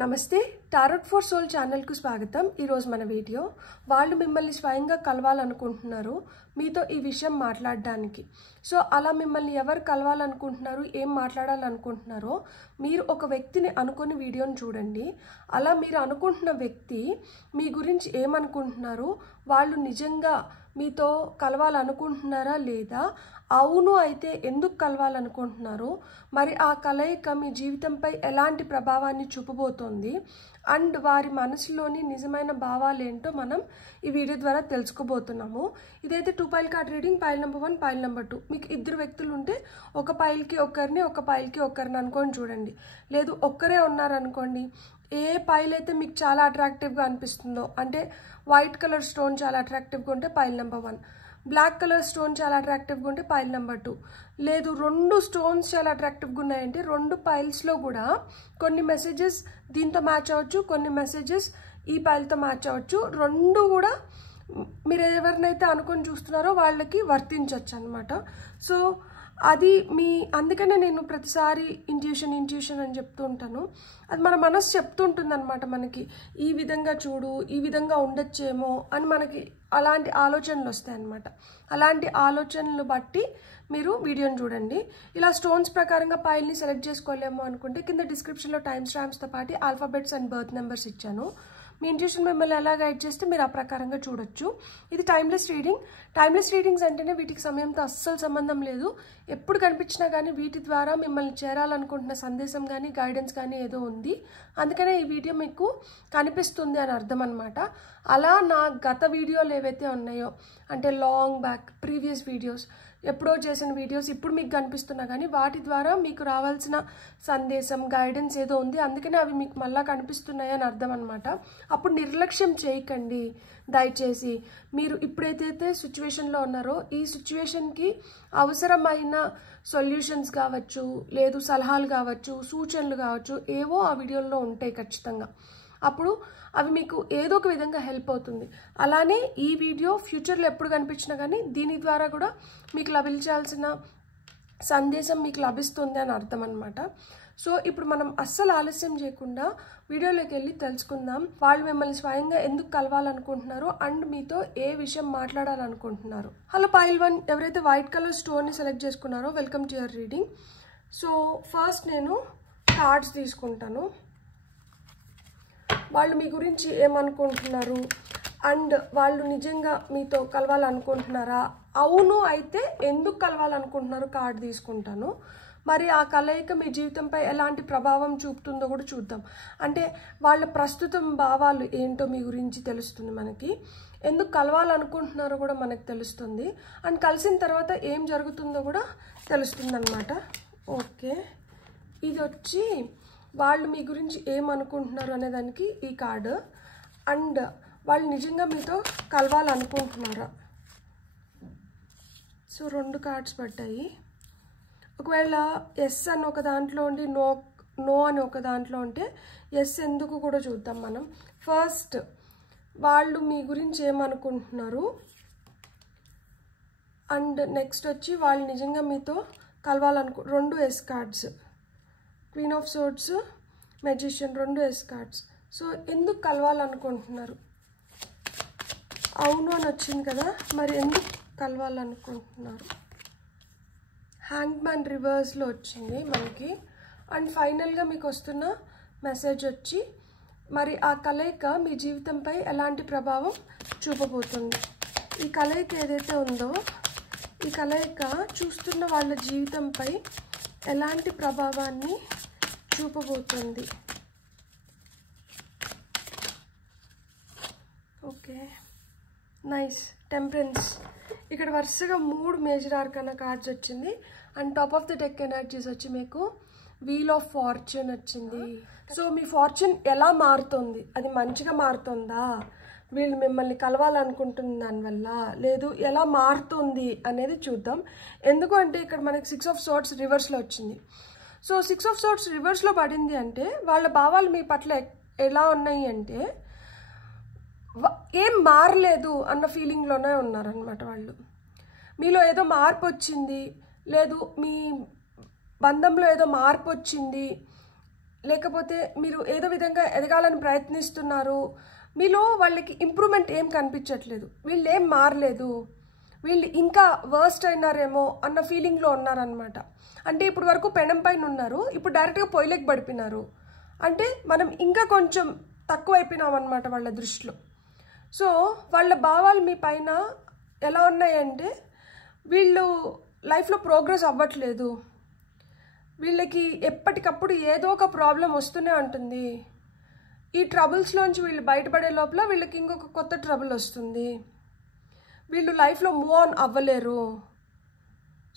నమస్తే tarot for soul channel కు స్వాగతం। ఈ రోజు మన వీడియో వాళ్ళు మిమ్మల్ని స్వయంగా కలవాలనుకుంటున్నారు మీతో ఈ విషయం మాట్లాడడానికి। సో అలా మిమ్మల్ని ఎవరు కలవాలనుకుంటున్నారు ఏం మాట్లాడాలనుకుంటున్నారో మీరు ఒక వ్యక్తిని అనుకొని వీడియోని చూడండి। అలా మీరు అనుకుంటున్న వ్యక్తి మీ గురించి ఏమనుకుంటున్నారు, వాళ్ళు నిజంగా మీతో కలవాలనుకుంటున్నారా లేదా, అవును అయితే ఎందుకు కలవాలనుకుంటున్నారు, మరి ఆ కలయిక మీ జీవితంపై ఎలాంటి ప్రభావాన్ని చూపబోతోంది అండ్ వారి మనసులోని నిజమైన భావాలు ఏంటో మనం ఈ వీడియో ద్వారా తెలుసుకోబోతున్నాము। ఇదైతే 2 pile card reading, pile number 1 pile number 2। మీకు ఇద్దరు వ్యక్తులు ఉంటే ఒక పైల్కి ఒకరిని ఒక పైల్కి ఒకరిని అనుకొని చూడండి, లేదు ఒక్కరే ఉన్నారనుకోండి ఏ పైల్ అయితే మీకు చాలా అట్రాక్టివ్గా అనిపిస్తుందో, అంటే వైట్ కలర్ స్టోన్ చాలా అట్రాక్టివ్గా ఉంటే file number 1, black colour stone చాలా అట్రాక్టివ్గా ఉంటే పైల్ నెంబర్ 2, లేదు 2 స్టోన్స్ చాలా అట్రాక్టివ్గా ఉన్నాయంటే 2 పైల్స్లో కూడా కొన్ని మెసేజెస్ దీంతో మ్యాచ్ అవ్వచ్చు, కొన్ని మెసేజెస్ ఈ పైల్తో మ్యాచ్ అవ్వచ్చు। 2 కూడా మీరు ఎవరినైతే అనుకొని చూస్తున్నారో వాళ్ళకి వర్తించవచ్చు అనమాట। సో అది మీ అందుకనే నేను ప్రతిసారి ఇంట్యూషన్ అని చెప్తూ ఉంటాను। అది మన మనసు చెప్తుంటుంది అనమాట మనకి, ఈ విధంగా చూడు, ఈ విధంగా ఉండొచ్చేమో అని మనకి అలాంటి ఆలోచనలు వస్తాయన్నమాట। అలాంటి ఆలోచనలు బట్టి మీరు వీడియోని చూడండి। ఇలా స్టోన్స్ ప్రకారంగా పైల్ని సెలెక్ట్ చేసుకోలేము అనుకుంటే కింద డిస్క్రిప్షన్లో టైమ్ స్టాంప్స్తో పాటు ఆల్ఫాబెట్స్ అండ్ బర్త్ నెంబర్స్ ఇచ్చాను। మీ ఇంట్యూషన్ మిమ్మల్ని ఎలా గైడ్ చేస్తే మీరు ఆ ప్రకారంగా చూడొచ్చు। ఇది టైమ్లెస్ రీడింగ్। టైమ్లెస్ రీడింగ్స్ అంటేనే వీటికి సమయంతో అస్సలు సంబంధం లేదు, ఎప్పుడు కనిపించినా కానీ వీటి ద్వారా మిమ్మల్ని చేరాలనుకుంటున్న సందేశం కానీ గైడెన్స్ కానీ ఏదో ఉంది, అందుకనే ఈ వీడియో మీకు కనిపిస్తుంది అని అర్థం అనమాట। అలా నా గత వీడియోలు ఏవైతే ఉన్నాయో, అంటే లాంగ్ బ్యాక్ ప్రీవియస్ వీడియోస్, ఎప్పుడో చేసిన వీడియోస్ ఇప్పుడు మీకు కనిపిస్తున్నా కానీ వాటి ద్వారా మీకు రావాల్సిన సందేశం గైడెన్స్ ఏదో ఉంది, అందుకనే అవి మీకు మళ్ళీ కనిపిస్తున్నాయి అని అర్థం అనమాట। అప్పుడు నిర్లక్ష్యం చేయకండి దయచేసి। మీరు ఇప్పుడైతే సిచ్యువేషన్లో ఉన్నారో ఈ సిచ్యువేషన్కి అవసరమైన సొల్యూషన్స్ కావచ్చు, లేదు సలహాలు కావచ్చు, సూచనలు కావచ్చు, ఏవో ఆ వీడియోల్లో ఉంటాయి ఖచ్చితంగా, అప్పుడు అవి మీకు ఏదో ఒక విధంగా హెల్ప్ అవుతుంది। అలానే ఈ వీడియో ఫ్యూచర్లో ఎప్పుడు కనిపించినా కానీ దీని ద్వారా కూడా మీకు లభించాల్సిన సందేశం మీకు లభిస్తుంది అని అర్థం అనమాట। సో ఇప్పుడు మనం అస్సలు ఆలస్యం చేయకుండా వీడియోలోకి వెళ్ళి తెలుసుకుందాం వాళ్ళు మిమ్మల్ని స్వయంగా ఎందుకు కలవాలనుకుంటున్నారు అండ్ మీతో ఏ విషయం మాట్లాడాలనుకుంటున్నారు। హలో పైల్ 1, ఎవరైతే వైట్ కలర్ స్టోన్ని సెలెక్ట్ చేసుకున్నారో welcome to your reading. So first నేను కార్డ్స్ తీసుకుంటాను, వాళ్ళు మీ గురించి ఏమనుకుంటున్నారు అండ్ వాళ్ళు నిజంగా మీతో కలవాలనుకుంటున్నారా, అవును అయితే ఎందుకు కలవాలనుకుంటున్నారు కార్డ్ తీసుకుంటాను। మరి ఆ కలయిక మీ జీవితంపై ఎలాంటి ప్రభావం చూపుతుందో కూడా చూద్దాం, అంటే వాళ్ళ ప్రస్తుతం భావాలు ఏంటో మీ గురించి తెలుస్తుంది మనకి, ఎందుకు కలవాలనుకుంటున్నారో కూడా మనకు తెలుస్తుంది, అండ్ కలిసిన తర్వాత ఏం జరుగుతుందో కూడా తెలుస్తుంది అనమాట। ఓకే, ఇది వచ్చి వాళ్ళు మీ గురించి ఏమనుకుంటున్నారు అనేదానికి ఈ కార్డు, అండ్ వాళ్ళు నిజంగా మీతో కలవాలనుకుంటున్నారా। సో 2 కార్డ్స్ పడ్డాయి। ఒకవేళ ఎస్ అని ఒక దాంట్లో ఉండి నో అని ఒక దాంట్లో ఉంటే ఎస్ ఎందుకు కూడా చూద్దాం మనం। ఫస్ట్ వాళ్ళు మీ గురించి ఏమనుకుంటున్నారు అండ్ నెక్స్ట్ వచ్చి వాళ్ళు నిజంగా మీతో కలవాలనుకో 2 ఎస్ cards, queen of swords, magician, 2 ఎస్ కార్డ్స్। సో ఎందుకు కలవాలనుకుంటున్నారు, అవును అని వచ్చింది కదా, మరి ఎందుకు కలవాలనుకుంటున్నారు, హ్యాంగ్ మ్యాన్ రివర్స్లో వచ్చింది మనకి, అండ్ ఫైనల్గా మీకు వస్తున్న మెసేజ్ వచ్చి మరి ఆ కలయిక మీ జీవితంపై ఎలాంటి ప్రభావం చూపబోతుంది। ఈ కలయిక ఏదైతే ఉందో ఈ కలయిక చూస్తున్న వాళ్ళ జీవితంపై ఎలాంటి ప్రభావాన్ని చూపబోతుంది। Okay nice, temperance. ఇక్కడ వరుసగా 3 మేజర్ ఆర్కానా కార్డ్స్ వచ్చింది, and top of the deck energies వచ్చి మీకు వీల్ ఆఫ్ ఫార్చ్యూన్ వచ్చింది। సో మీ ఫార్చ్యూన్ ఎలా మారుతుంది, అది మంచిగా మారుతుందా, వీళ్ళు మిమ్మల్ని కలవాలనుకుంటున్న దానివల్ల, లేదు ఎలా మారుతుంది అనేది చూద్దాం। ఎందుకు అంటే ఇక్కడ మనకి 6 ఆఫ్ సోర్డ్స్ రివర్స్లో వచ్చింది। సో 6 ఆఫ్ సోర్డ్స్ రివర్స్లో పడింది అంటే వాళ్ళ భావాలు మీ పట్ల ఎలా ఉన్నాయి అంటే ఏం మారలేదు అన్న ఫీలింగ్లోనే ఉన్నారనమాట వాళ్ళు। మీలో ఏదో మార్పు వచ్చింది, లేదు మీ బంధంలో ఏదో మార్పు వచ్చింది, లేకపోతే మీరు ఏదో విధంగా ఎదగాలని ప్రయత్నిస్తున్నారు, మీలో వాళ్ళకి ఇంప్రూవ్మెంట్ ఏం కనిపించట్లేదు, వీళ్ళు ఏం మారలేదు, వీళ్ళు ఇంకా వర్స్ట్ అయినారేమో అన్న ఫీలింగ్లో ఉన్నారనమాట. అంటే ఇప్పుడు వరకు పెనం పైన ఉన్నారు, ఇప్పుడు డైరెక్ట్గా పొయ్యిలోకి పడిపోయినారు అంటే మనం ఇంకా కొంచెం తక్కువ అయిపోయినాం అనమాట వాళ్ళ దృష్టిలో. సో వాళ్ళ భావాలు మీ పైన ఎలా ఉన్నాయంటే వీళ్ళు లైఫ్లో ప్రోగ్రెస్ అవ్వట్లేదు, వీళ్ళకి ఎప్పటికప్పుడు ఏదో ఒక ప్రాబ్లం వస్తూనే ఉంటుంది, ఈ ట్రబుల్స్లోంచి వీళ్ళు బయటపడే లోపల వీళ్ళకి ఇంకొక కొత్త ట్రబుల్ వస్తుంది, వీళ్ళు లైఫ్లో మూవ్ ఆన్ అవ్వలేరు.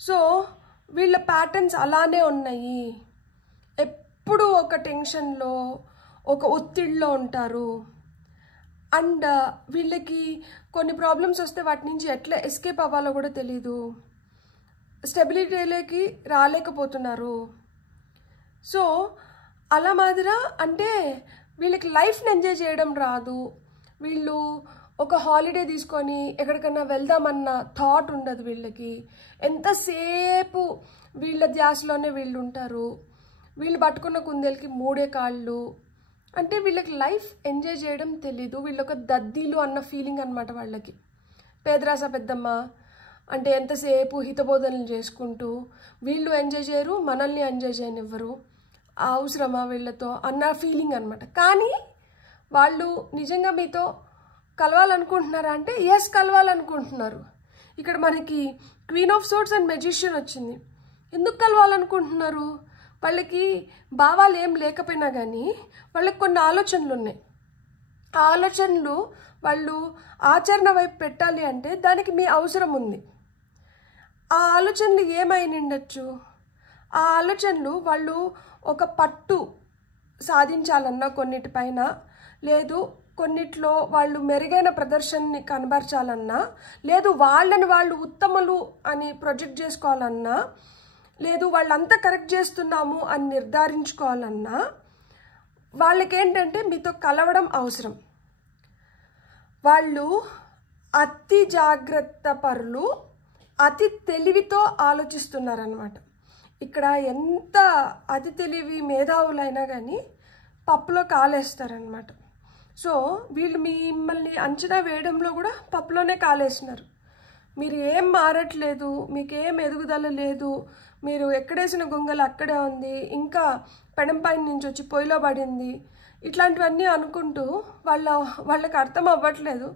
సో వీళ్ళ ప్యాటర్న్స్ అలానే ఉన్నాయి, ఎప్పుడు ఒక టెన్షన్లో ఒక ఒత్తిడిలో ఉంటారు. అండ్ వీళ్ళకి కొన్ని ప్రాబ్లమ్స్ వస్తే వాటి నుంచి ఎట్లా ఎస్కేప్ అవ్వాలో కూడా తెలీదు, స్టెబిలిటీలోకి రాలేకపోతున్నారు. సో అలా మాదిరా అంటే వీళ్ళకి లైఫ్ని ఎంజాయ్ చేయడం రాదు, వీళ్ళు ఒక హాలిడే తీసుకొని ఎక్కడికన్నా వెళ్దామన్న థాట్ ఉండదు వీళ్ళకి, ఎంతసేపు వీళ్ళ ధ్యాసలోనే వీళ్ళు ఉంటారు, వీళ్ళు పట్టుకున్న కుందేలకి మూడే కాళ్ళు. అంటే వీళ్ళకి లైఫ్ ఎంజాయ్ చేయడం తెలీదు, వీళ్ళొక దద్దీలు అన్న ఫీలింగ్ అనమాట వాళ్ళకి. పేదరాస పెద్దమ్మ అంటే ఎంతసేపు హితబోధనలు చేసుకుంటూ వీళ్ళు ఎంజాయ్ చేయరు, మనల్ని ఎంజాయ్ చేయనివ్వరు, అవసరమా వీళ్ళతో అన్న ఫీలింగ్ అనమాట. కానీ వాళ్ళు నిజంగా మీతో కలవాలనుకుంటున్నారా అంటే ఎస్ కలవాలనుకుంటున్నారు. ఇక్కడ మనకి queen of swords and magician వచ్చింది. ఎందుకు కలవాలనుకుంటున్నారు? వాళ్ళకి భావాలు ఏం లేకపోయినా కానీ వాళ్ళకి కొన్ని ఆలోచనలు ఉన్నాయి. ఆ ఆలోచనలు వాళ్ళు ఆచరణ వైపు పెట్టాలి అంటే దానికి మీ అవసరం ఉంది. ఆ ఆలోచనలు ఏమై ఉండొచ్చు? ఆ ఆలోచనలు వాళ్ళు ఒక పట్టు సాధించాలన్నా కొన్నిటిపైన, లేదు కొన్నిట్లో వాళ్ళు మెరుగైన ప్రదర్శనని కనబరచాలన్నా, లేదు వాళ్ళని వాళ్ళు ఉత్తములు అని ప్రొజెక్ట్ చేసుకోవాలన్నా, లేదు వాళ్ళంతా కరెక్ట్ చేస్తున్నాము అని నిర్ధారించుకోవాలన్నా వాళ్ళకేంటంటే మీతో కలవడం అవసరం. వాళ్ళు అతి జాగ్రత్త పరులు, అతి తెలివితో ఆలోచిస్తున్నారనమాట. ఇక్కడ ఎంత అతి తెలివి మేధావులైనా కానీ పప్పులో కాలేస్తారనమాట. సో వీళ్ళు మిమ్మల్ని అంచనా వేయడంలో కూడా పప్పులోనే కాలేసినారు. మీరు ఏం మారట్లేదు, మీకేం ఎదుగుదల లేదు, మీరు ఎక్కడేసిన గొంగలు అక్కడే ఉంది, ఇంకా పెనం పైన నుంచి వచ్చి పొయ్యిలో పడింది, ఇట్లాంటివన్నీ అనుకుంటూ వాళ్ళకి అర్థం అవ్వట్లేదు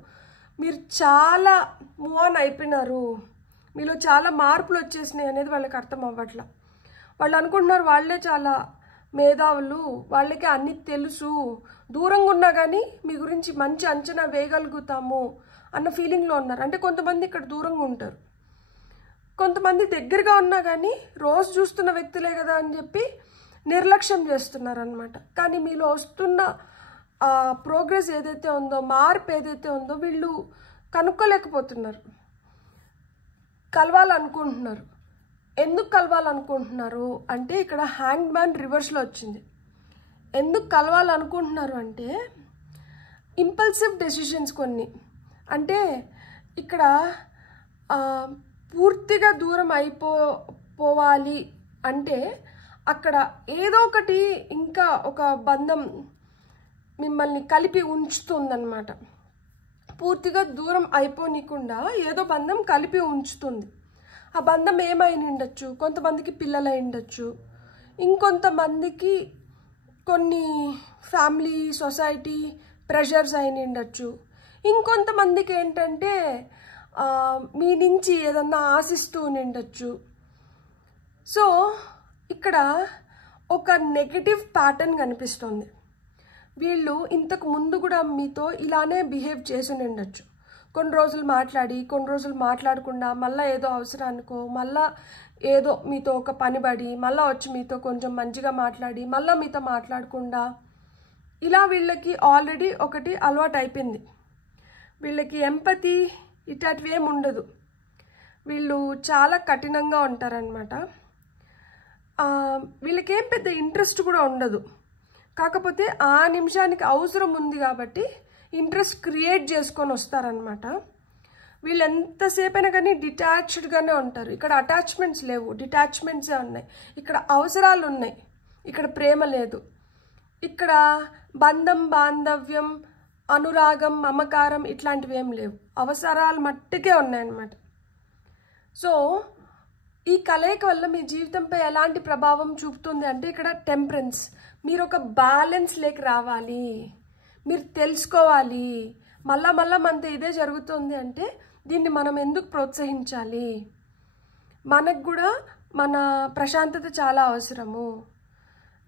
మీరు చాలా మూవ్ ఆన్ అయిపోయినారు, మీలో చాలా మార్పులు వచ్చేసినాయి అనేది వాళ్ళకి అర్థం అవ్వట్లా. వాళ్ళు అనుకుంటున్నారు వాళ్ళే చాలా మేధావులు, వాళ్ళకి అన్నీ తెలుసు, దూరంగా ఉన్నా కానీ మీ గురించి మంచి అంచనా వేయగలుగుతాము అన్న ఫీలింగ్లో ఉన్నారు. అంటే కొంతమంది ఇక్కడ దూరంగా ఉంటారు, కొంతమంది దగ్గరగా ఉన్నా కానీ రోజు చూస్తున్న వ్యక్తులే కదా అని చెప్పి నిర్లక్ష్యం చేస్తున్నారు అనమాట. కానీ మీలో వస్తున్న ప్రోగ్రెస్ ఏదైతే ఉందో, మార్పు ఏదైతే ఉందో వీళ్ళు కనుక్కోలేకపోతున్నారు. కలవాలనుకుంటున్నారు. ఎందుకు కలవాలనుకుంటున్నారు అంటే ఇక్కడ హ్యాంగ్ మ్యాన్ రివర్స్లో వచ్చింది. ఎందుకు కలవాలనుకుంటున్నారు అంటే ఇంపల్సివ్ డెసిషన్స్ కొన్ని. అంటే ఇక్కడ పూర్తిగా దూరం పోవాలి అంటే అక్కడ ఏదో ఒకటి ఇంకా ఒక బంధం మిమ్మల్ని కలిపి ఉంచుతుందన్నమాట. పూర్తిగా దూరం అయిపోనీయకుండా ఏదో బంధం కలిపి ఉంచుతుంది. ఆ బంధం ఏమై ఉండొచ్చు? కొంతమందికి పిల్లలు అయి ఉండొచ్చు, ఇంకొంతమందికి కొన్ని ఫ్యామిలీ సొసైటీ ప్రెషర్స్ అయి ఉండొచ్చు, ఇంకొంతమందికి ఏంటంటే మీ నుంచి ఏదన్నా ఆశిస్తూ ఉండొచ్చు. సో ఇక్కడ ఒక నెగటివ్ ప్యాటర్న్ కనిపిస్తుంది. వీళ్ళు ఇంతకు ముందు కూడా మీతో ఇలానే బిహేవ్ చేసి ఉండొచ్చు. కొన్ని రోజులు మాట్లాడి, కొన్ని రోజులు మాట్లాడకుండా, మళ్ళీ ఏదో అవసరానికో, మళ్ళీ ఏదో మీతో ఒక పని పడి, మళ్ళీ వచ్చి మీతో కొంచెం మంచిగా మాట్లాడి, మళ్ళీ మీతో మాట్లాడకుండా, ఇలా వీళ్ళకి ఆల్రెడీ ఒకటి అలవాటు అయిపోయింది. వీళ్ళకి ఎంపతి ఇట్లాంటివి ఏమి ఉండదు. వీళ్ళు చాలా కఠినంగా ఉంటారనమాట. వీళ్ళకేం పెద్ద ఇంట్రెస్ట్ కూడా ఉండదు. కాకపోతే ఆ నిమిషానికి అవసరం ఉంది కాబట్టి ఇంట్రెస్ట్ క్రియేట్ చేసుకొని వస్తారనమాట. వీళ్ళు ఎంతసేపు అయినా కానీ డిటాచ్డ్గానే ఉంటారు. ఇక్కడ అటాచ్మెంట్స్ లేవు, డిటాచ్మెంట్సే ఉన్నాయి. ఇక్కడ అవసరాలు ఉన్నాయి, ఇక్కడ ప్రేమ లేదు. ఇక్కడ బంధం, బాంధవ్యం, అనురాగం, మమకారం ఇట్లాంటివి ఏం లేవు. అవసరాలు మట్టుకే ఉన్నాయన్నమాట. సో ఈ కలయిక వల్ల మీ జీవితంపై ఎలాంటి ప్రభావం చూపుతుంది అంటే ఇక్కడ టెంపరెన్స్. మీరు ఒక బ్యాలెన్స్ లేక రావాలి, మీరు తెలుసుకోవాలి. మళ్ళా మనతో ఇదే జరుగుతుంది అంటే దీన్ని మనం ఎందుకు ప్రోత్సహించాలి? మనకు కూడా మన ప్రశాంతత చాలా అవసరము.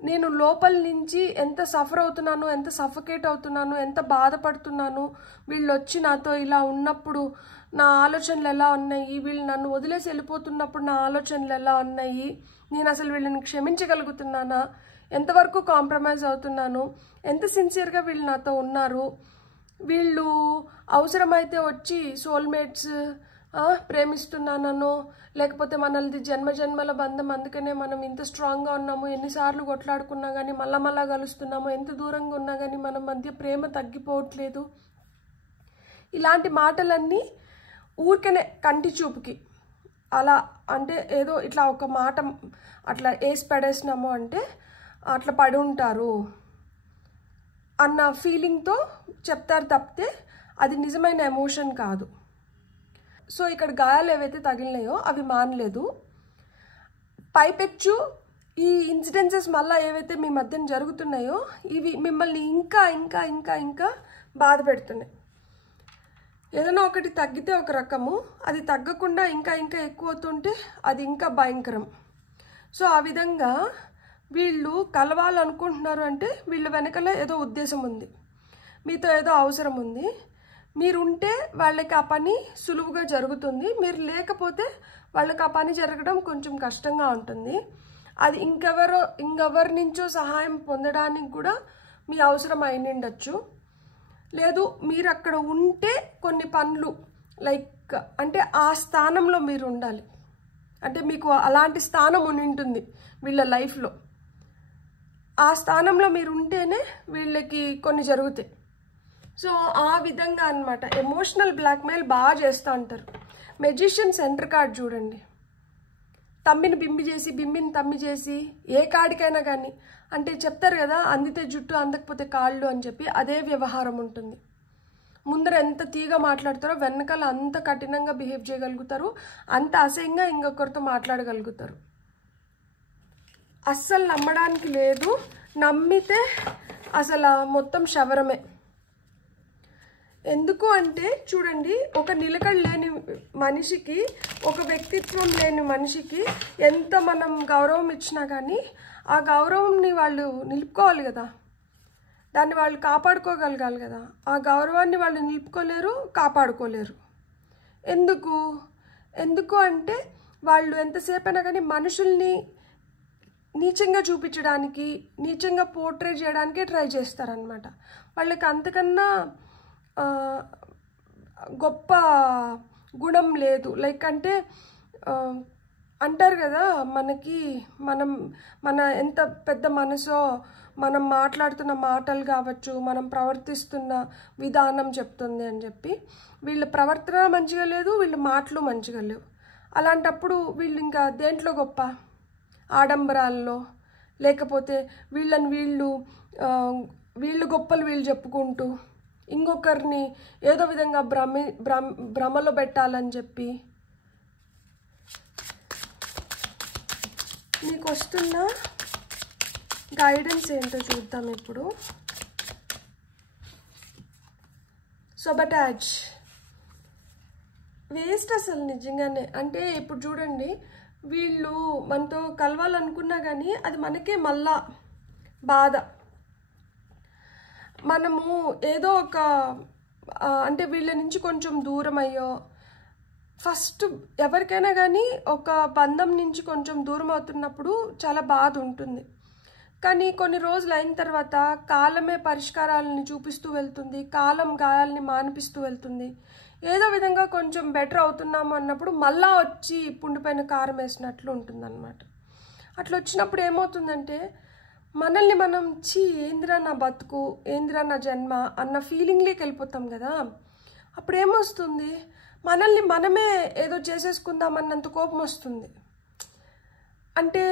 నేను లోపల నుంచి ఎంత సఫర్ అవుతున్నాను, ఎంత సఫకేట్ అవుతున్నాను, ఎంత బాధపడుతున్నాను, వీళ్ళు వచ్చి నాతో ఇలా ఉన్నప్పుడు నా ఆలోచనలు ఎలా ఉన్నాయి, వీళ్ళు నన్ను వదిలేసి వెళ్ళిపోతున్నప్పుడు నా ఆలోచనలు ఎలా ఉన్నాయి, నేను అసలు వీళ్ళని క్షమించగలుగుతున్నానా, ఎంతవరకు కాంప్రమైజ్ అవుతున్నాను, ఎంత సిన్సియర్గా వీళ్ళు నాతో ఉన్నారు, వీళ్ళు అవసరమైతే వచ్చి సోల్మేట్స్ ప్రేమిస్తున్నానో లేకపోతే మనల్ది జన్మజన్మల బంధం, అందుకనే మనం ఇంత స్ట్రాంగ్గా ఉన్నాము, ఎన్నిసార్లు కొట్లాడుకున్నా కానీ మళ్ళా కలుస్తున్నాము, ఎంత దూరంగా ఉన్నా కానీ మన మధ్య ప్రేమ తగ్గిపోవట్లేదు. ఇలాంటి మాటలన్నీ ఊరికనే కంటి చూపుకి అలా అంటే ఏదో ఇట్లా ఒక మాట అట్లా వేసి పడేసినాము అంటే అట్లా పడి ఉంటారు అన్న ఫీలింగ్తో చెప్తారు తప్పితే అది నిజమైన ఎమోషన్ కాదు. సో ఇక్కడ గాయాలు ఏవైతే తగిలినాయో అవి మానలేదు. పైపెచ్చు ఈ ఇన్సిడెన్సెస్ మళ్ళీ ఏవైతే మీ మధ్యన జరుగుతున్నాయో ఇవి మిమ్మల్ని ఇంకా ఇంకా ఇంకా ఇంకా బాధ పెడుతున్నాయి. ఏదైనా ఒకటి తగ్గితే ఒక రకము, అది తగ్గకుండా ఇంకా ఇంకా ఎక్కువ అవుతుంటే అది ఇంకా భయంకరం. సో ఆ విధంగా వీళ్ళు కలవాలనుకుంటున్నారు అంటే వీళ్ళ వెనకాల ఏదో ఉద్దేశం ఉంది, మీతో ఏదో అవసరం ఉంది. మీరుంటే వాళ్ళకి ఆ పని సులువుగా జరుగుతుంది, మీరు లేకపోతే వాళ్ళకి ఆ పని జరగడం కొంచెం కష్టంగా ఉంటుంది. అది ఇంకెవరి నుంచో సహాయం పొందడానికి కూడా మీ అవసరం అయినుండొచ్చు. లేదు మీరు అక్కడ ఉంటే కొన్ని పనులు లైక్ అంటే ఆ స్థానంలో మీరు ఉండాలి, అంటే మీకు అలాంటి స్థానం ఉంటుంది వీళ్ళ లైఫ్లో. ఆ స్థానంలో మీరు ఉంటేనే వీళ్ళకి కొన్ని జరుగుతాయి. సో ఆ విధంగా అన్నమాట ఎమోషనల్ బ్లాక్మెయిల్ బాగా చేస్తూ ఉంటారు. మెజిషియన్ సెంటర్ కార్డ్ చూడండి, తమ్మిని బింబి చేసి బింబిని తమ్మి చేసి ఏ కాడికైనా కానీ అంటే చెప్తారు కదా, అందితే జుట్టు అందకపోతే కాళ్ళు అని చెప్పి అదే వ్యవహారం ఉంటుంది. ముందర ఎంత తీగా మాట్లాడతారో వెనకాల అంత కఠినంగా బిహేవ్ చేయగలుగుతారు, అంత అసహ్యంగా ఇంకొకరితో మాట్లాడగలుగుతారు. అస్సలు నమ్మడానికి లేదు, నమ్మితే అసలు మొత్తం శవరమే. ఎందుకు అంటే చూడండి, ఒక నిలకడ లేని మనిషికి, ఒక వ్యక్తిత్వం లేని మనిషికి ఎంత మనం గౌరవం ఇచ్చినా కానీ ఆ గౌరవంని వాళ్ళు నిలుపుకోవాలి కదా, దాన్ని వాళ్ళు కాపాడుకోగలగాలి కదా. ఆ గౌరవాన్ని వాళ్ళు నిలుపుకోలేరు, కాపాడుకోలేరు. ఎందుకు అంటే వాళ్ళు ఎంతసేపు అయినా కానీ మనుషుల్ని నీచంగా చూపించడానికి, నీచంగా పోర్ట్రే చేయడానికే ట్రై చేస్తారనమాట. వాళ్ళకి అంతకన్నా గొప్ప గుణం లేదు. లైక్ అంటే అంటారు కదా, మన ఎంత పెద్ద మనసో మనం మాట్లాడుతున్న మాటలు కావచ్చు, మనం ప్రవర్తిస్తున్న విధానం చెప్తుంది అని చెప్పి. వీళ్ళ ప్రవర్తన మంచిగా లేదు, వీళ్ళ మాటలు మంచిగా లేవు. అలాంటప్పుడు వీళ్ళు ఇంకా దేంట్లో గొప్ప? ఆడంబరాల్లో, లేకపోతే వీళ్ళు గొప్పలు వీళ్ళు చెప్పుకుంటూ ఇంకొకరిని ఏదో విధంగా భ్రమలో పెట్టాలని చెప్పి. మీకు వస్తున్న గైడెన్స్ ఏంటో చూద్దాం ఇప్పుడు. సబటాజ్ వేస్ట్ అసలు నిజంగానే. అంటే ఇప్పుడు చూడండి, వీళ్ళు మనతో కలవాలనుకున్నా కానీ అది మనకే మళ్ళా బాధ. మనము ఏదో ఒక అంటే వీళ్ళ నుంచి కొంచెం దూరం అయ్యో, ఫస్ట్ ఎవరికైనా కానీ ఒక బంధం నుంచి కొంచెం దూరం అవుతున్నప్పుడు చాలా బాధ ఉంటుంది. కానీ కొన్ని రోజులు అయిన తర్వాత కాలమే పరిష్కారాలని చూపిస్తూ వెళ్తుంది, కాలం గాయాలని మాన్పిస్తూ వెళ్తుంది. ఏదో విధంగా కొంచెం బెటర్ అవుతున్నాము అన్నప్పుడు మళ్ళా వచ్చి పుండిపైన కారం వేసినట్లు ఉంటుందన్నమాట. అట్లా వచ్చినప్పుడు ఏమవుతుందంటే మనల్ని మనం ఏందిరా నా బతుకు, ఏందిరా నా జన్మ అన్న ఫీలింగ్లోకి వెళ్ళిపోతాం కదా. అప్పుడు ఏమొస్తుంది, మనల్ని మనమే ఏదో చేసేసుకుందామన్నంత కోపం వస్తుంది. అంటే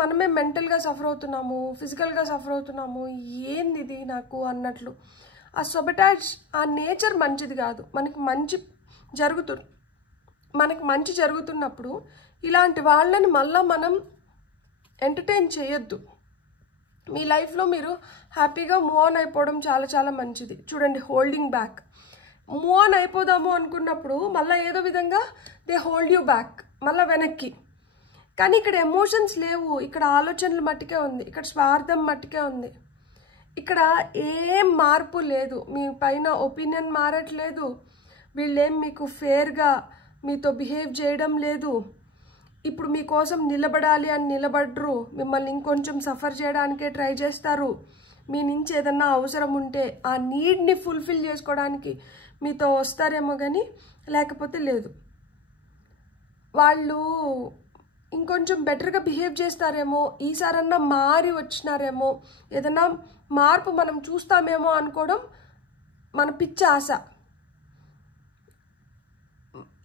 మనమే మెంటల్గా సఫర్ అవుతున్నాము, ఫిజికల్గా సఫర్ అవుతున్నాము, ఏంది ఇది నాకు అన్నట్లు. ఆ సబటాజ్, ఆ నేచర్ మంచిది కాదు. మనకి మంచి జరుగుతున్నప్పుడు ఇలాంటి వాళ్ళని మళ్ళీ మనం ఎంటర్టైన్ చేయొద్దు. మీ లైఫ్లో మీరు హ్యాపీగా మూవ్ ఆన్ అయిపోవడం చాలా చాలా మంచిది. చూడండి, హోల్డింగ్ బ్యాక్. మూవ్ ఆన్ అయిపోదాము అనుకున్నప్పుడు మళ్ళీ ఏదో విధంగా దే హోల్డ్ యూ బ్యాక్, మళ్ళీ వెనక్కి. కానీ ఇక్కడ ఎమోషన్స్ లేవు, ఇక్కడ ఆలోచనలు మట్టుకే ఉంది, ఇక్కడ స్వార్థం మట్టుకే ఉంది. ఇక్కడ ఏం మార్పు లేదు, మీ పైన ఒపీనియన్ మారట్లేదు, వీళ్ళేం మీకు ఫేర్గా మీతో బిహేవ్ చేయడం లేదు. ఇప్పుడు మీకోసం నిలబడాలి అని నిలబడరు, మిమ్మల్ని ఇంకొంచెం సఫర్ చేయడానికే ట్రై చేస్తారు. మీ నుంచి ఏదన్నా అవసరం ఉంటే ఆ నీడ్ని ఫుల్ఫిల్ చేసుకోవడానికి మీతో వస్తారేమో కానీ లేకపోతే లేదు. వాళ్ళు ఇంకొంచెం బెటర్గా బిహేవ్ చేస్తారేమో, ఈసారన్నా మారి వచ్చినారేమో, ఏదన్నా మార్పు మనం చూస్తామేమో అనుకోవడం మన పిచ్చి ఆశ.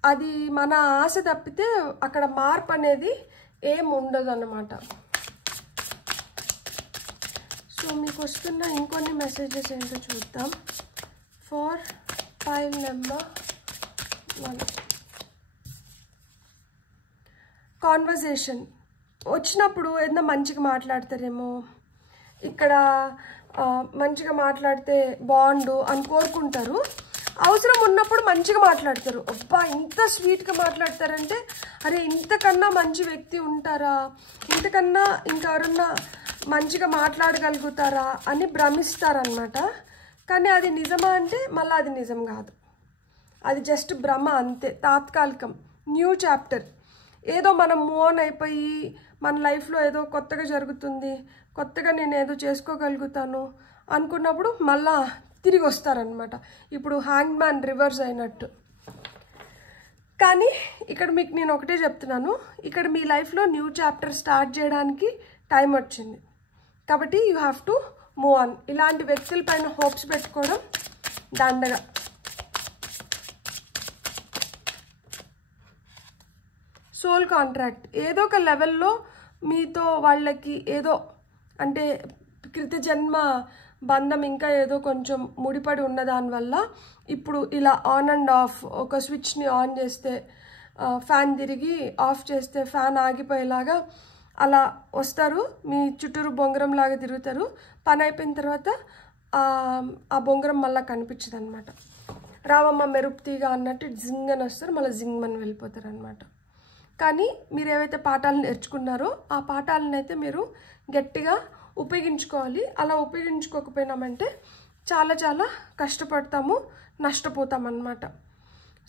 అది మన ఆశ తప్పితే అక్కడ మార్పు అనేది ఏం ఉండదు అన్నమాట. సో మీకు వస్తున్న ఇంకొన్ని మెసేజెస్ ఏంటో చూద్దాం. ఫర్ ఫైల్ నెంబర్ 1, కాన్వర్జేషన్ వచ్చినప్పుడు ఏదైనా మంచిగా మాట్లాడతారేమో, ఇక్కడ మంచిగా మాట్లాడితే బాండు అని కోరుకుంటారు. అవసరం ఉన్నప్పుడు మంచిగా మాట్లాడతారు. అబ్బా ఇంత స్వీట్గా మాట్లాడతారంటే, అరే ఇంతకన్నా మంచి వ్యక్తి ఉంటారా, ఇంతకన్నా ఇంకెవరన్నా మంచిగా మాట్లాడగలుగుతారా అని భ్రమిస్తారనమాట. కానీ అది నిజమా అంటే మళ్ళీ అది నిజం కాదు, అది జస్ట్ భ్రమ అంతే, తాత్కాలికం. న్యూ చాప్టర్, ఏదో మనం మూవ్ ఆన్ అయిపోయి మన లైఫ్లో ఏదో కొత్తగా జరుగుతుంది, కొత్తగా నేను ఏదో చేసుకోగలుగుతాను అనుకున్నప్పుడు మళ్ళా తిరిగి వస్తారనమాట. ఇప్పుడు హ్యాంగ్ మ్యాన్ రివర్స్ అయినట్టు. కానీ ఇక్కడ మీకు నేను ఒకటే చెప్తున్నాను, ఇక్కడ మీ లైఫ్లో న్యూ చాప్టర్ స్టార్ట్ చేయడానికి టైం వచ్చింది కాబట్టి you have to move on. ఇలాంటి వ్యక్తుల పైన హోప్స్ పెట్టుకోవడం దండగా. సోల్ కాంట్రాక్ట్, ఏదో ఒక లెవెల్లో మీతో వాళ్ళకి ఏదో అంటే కృతజన్మ బంధం ఇంకా ఏదో కొంచెం ముడిపడి ఉన్న దానివల్ల ఇప్పుడు ఇలా ఆన్ అండ్ ఆఫ్, ఒక స్విచ్ని ఆన్ చేస్తే ఫ్యాన్ తిరిగి ఆఫ్ చేస్తే ఫ్యాన్ ఆగిపోయేలాగా అలా వస్తారు, మీ చుట్టూరు బొంగరం లాగా తిరుగుతారు. పని అయిపోయిన తర్వాత ఆ బొంగరం మళ్ళీ కనిపించదు అనమాట. రామమ్మ మెరుపుతీగా అన్నట్టు జింగ్ అని వస్తారు, మళ్ళీ జింగ్ అని వెళ్ళిపోతారు అనమాట. కానీ మీరు ఏవైతే పాఠాలు నేర్చుకున్నారో ఆ పాఠాలను అయితే మీరు గట్టిగా ఉపయోగించుకోవాలి. అలా ఉపయోగించుకోకపోయినామంటే చాలా చాలా కష్టపడతాము, నష్టపోతాం అన్నమాట.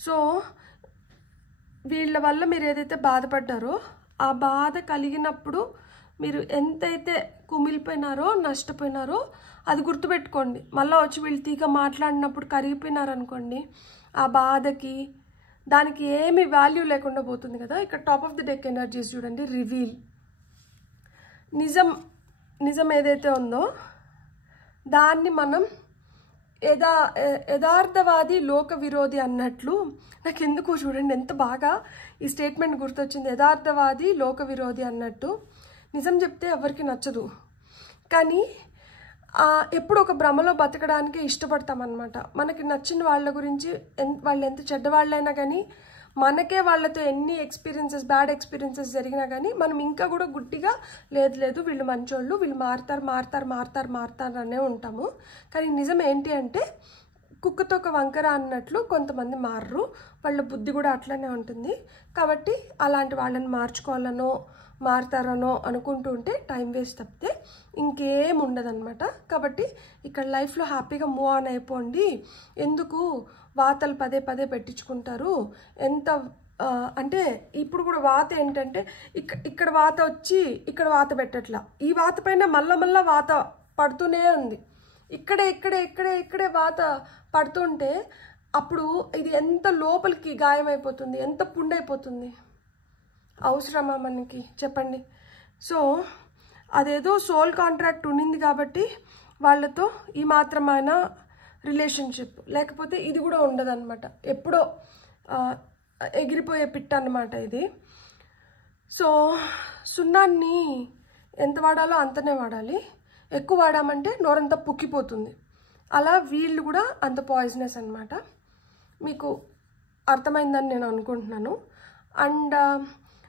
సో వీళ్ళ వల్ల మీరు ఏదైతే బాధపడ్డారో ఆ బాధ కలిగినప్పుడు మీరు ఎంతైతే కుమిలిపోయినారో నష్టపోయినారో అది గుర్తుపెట్టుకోండి. మళ్ళీ వచ్చి వీళ్ళు తీగ మాట్లాడినప్పుడు కరిగిపోయినారనుకోండి, ఆ బాధకి దానికి ఏమి వాల్యూ లేకుండా పోతుంది కదా. ఇక్కడ top of the deck energies చూడండి, రివీల్. నిజం ఏదైతే ఉందో దాన్ని మనం యథార్థవాది లోక విరోధి అన్నట్లు, నాకు ఎందుకో చూడండి ఎంత బాగా ఈ స్టేట్మెంట్ గుర్తొచ్చింది. యథార్థవాది లోక విరోధి అన్నట్టు. నిజం చెప్తే ఎవరికి నచ్చదు, కానీ ఎప్పుడు ఒక భ్రమలో బతకడానికి ఇష్టపడతామన్నమాట. మనకి నచ్చిన వాళ్ళ గురించి వాళ్ళు ఎంత చెడ్డవాళ్ళైనా కానీ, మనకే వాళ్ళతో ఎన్ని బ్యాడ్ ఎక్స్పీరియన్సెస్ జరిగినా కానీ మనం ఇంకా కూడా గుడ్డిగా లేదు వీళ్ళు మంచోళ్ళు, వీళ్ళు మారుతారు అనే ఉంటాము. కానీ నిజం ఏంటి అంటే కుక్కతో ఒక వంకర అన్నట్లు కొంతమంది మారరు, వాళ్ళ బుద్ధి కూడా అట్లనే ఉంటుంది. కాబట్టి అలాంటి వాళ్ళని మార్చుకోవాలనో మారుతారనో అనుకుంటూ ఉంటే టైం వేస్ట్ తప్పితే ఇంకేం ఉండదన్నమాట. కాబట్టి ఇక్కడ లైఫ్లో హ్యాపీగా మూవ్ ఆన్ అయిపోండి. ఎందుకు వాతలు పదే పెట్టించుకుంటారు? ఎంత అంటే ఇప్పుడు కూడా వాత ఏంటంటే ఇక్కడ వాత వచ్చి ఇక్కడ వాత పెట్టట్లా, ఈ వాత పైన మళ్ళా వాత పడుతూనే ఉంది. ఇక్కడే వాత పడుతుంటే అప్పుడు ఇది ఎంత లోపలికి గాయమైపోతుంది, ఎంత పుండైపోతుంది. అవసరమా మనకి చెప్పండి? సో అదేదో సోల్ కాంట్రాక్ట్ ఉండింది కాబట్టి వాళ్ళతో ఈ మాత్రమైన రిలేషన్షిప్, లేకపోతే ఇది కూడా ఉండదన్నమాట. ఎప్పుడో ఎగిరిపోయే పిట్ట అన్నమాట ఇది. సో సున్నాన్ని ఎంత వాడాలో అంతనే వాడాలి. ఎక్కువ వాడామంటే నోరంతా పుక్కిపోతుంది. అలా వీళ్ళు కూడా అంత పాయిజనస్ అన్నమాట. మీకు అర్థమైందని నేను అనుకుంటున్నాను. అండ్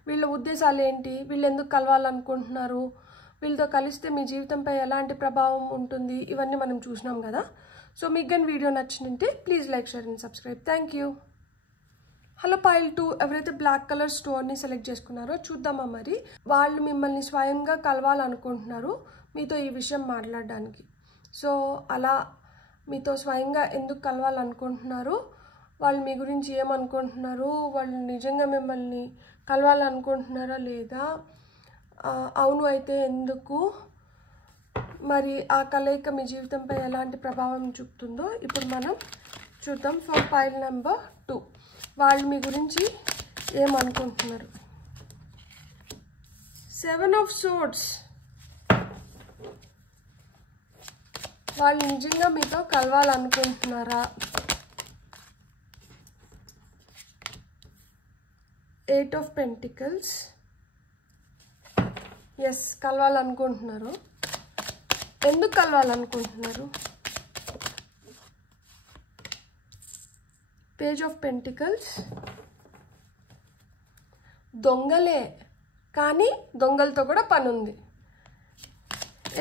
వీళ్ళ ఉద్దేశాలు ఏంటి, వీళ్ళు ఎందుకు కలవాలనుకుంటున్నారు, వీళ్ళతో కలిస్తే మీ జీవితంపై ఎలాంటి ప్రభావం ఉంటుంది, ఇవన్నీ మనం చూసినాం కదా. సో మీకు కానీ వీడియో నచ్చినంటే please like, share and subscribe. Thank you. Hello pile 2 ఎవరైతే బ్లాక్ కలర్ స్టోన్ని సెలెక్ట్ చేసుకున్నారో చూద్దామా మరి. వాళ్ళు మిమ్మల్ని స్వయంగా కలవాలనుకుంటున్నారు మీతో ఈ విషయం మాట్లాడడానికి. సో అలా మీతో స్వయంగా ఎందుకు కలవాలనుకుంటున్నారు, వాళ్ళు మీ గురించి ఏమనుకుంటున్నారు, వాళ్ళు నిజంగా మిమ్మల్ని కలవాలనుకుంటున్నారా లేదా, అవును అయితే ఎందుకు, మరి ఆ కలయిక మీ జీవితంపై ఎలాంటి ప్రభావం చూపుతుందో ఇప్పుడు మనం చూద్దాం. ఫర్ పైల్ నెంబర్ 2 వాళ్ళు మీ గురించి ఏమనుకుంటున్నారు. 7 ఆఫ్ సోర్డ్స్. వాళ్ళు నిజంగా మీతో కలవాలనుకుంటున్నారా. 8 ఆఫ్ పెంటికల్స్. ఎస్, కలవాలనుకుంటున్నారు. ఎందుకు కలవాలనుకుంటున్నారు. Page of pentacles. దొంగలే, కానీ దొంగలతో కూడా పని ఉంది.